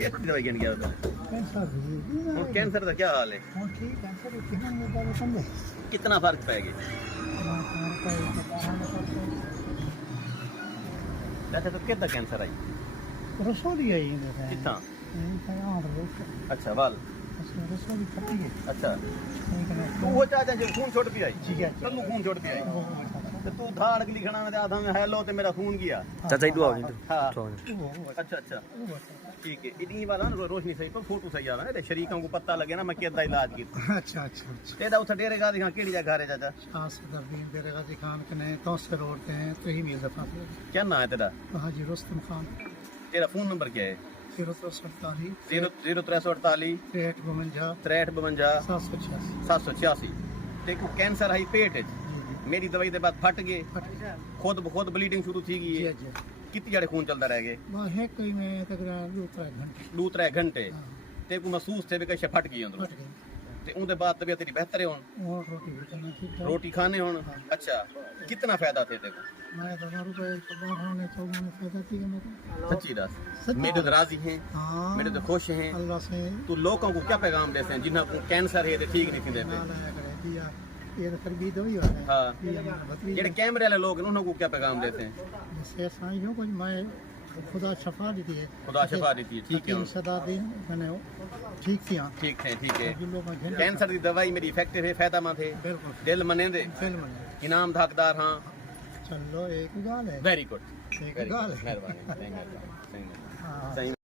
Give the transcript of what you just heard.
कितनी दवाई गिन गया कैंसर का क्या हाल है कितना फर्क पड़ेगा अच्छा तो कितना कैंसर आई रसोली आई कितना अच्छा वाल अच्छा वो चाचा जो खून छोड़ भी आई ठीक है तू खून छोड़ भी आई तो तू धाड़ के लिखना में आधा में हेलो ते मेरा खून गया चाचा ही दुआ हां अच्छा अच्छा ठीक है इतनी वाला ना रोशनी सही पर फोटो सही आ रहा है शरीकों को पता लगे ना मैं केदा इलाज की अच्छा अच्छा तेरा उठ डेरे गा दिखा केड़ी जगह रे चाचा सदरदीन डेरे गाजी खान कने तौसे रोड पे हैं 3 मील दफा क्या नाम है तेरा हाजी रुस्तम खान तेरा फोन नंबर क्या है 0348 0348 6352 786 देखो कैंसर है पेट मेरी दवाई के बाद फट गए खुद ब्लीडिंग शुरू थी गई कितनी जड़े खून चलता रह गए है कोई में तकरीबन 2-3 घंटे ते को महसूस थे कैसे फट गई अंदर ते उनके बाद तबीयत तेरी बेहतर है हुन रोटी खाने हुन अच्छा कितना फायदा थे तेको मैं 1000 रुपए होने 14 में फायदा थी मेरे सच्ची दस मेरे तो राजी हैं मेरे तो खुश हैं अल्लाह से तू लोगों को क्या पैगाम देते हैं जिन्हें कैंसर है ते ठीक नहीं थी देते ये तो भी दो ही है हां जेडे कैमरे वाले लोग उन्होंने को क्या पैगाम देते हैं जैसे साईं को मैं खुदा शफा देती है खुदा शफा देती है ठीक है सदा दिन मैंने ठीक थी ठीक है कैंसर की दवाई मेरी इफेक्टिव है फायदेमंद है बिल्कुल दिल मने दे इनाम हकदार हां चलो एक गाल है वेरी गुड एक गाल है मेहरबानी सही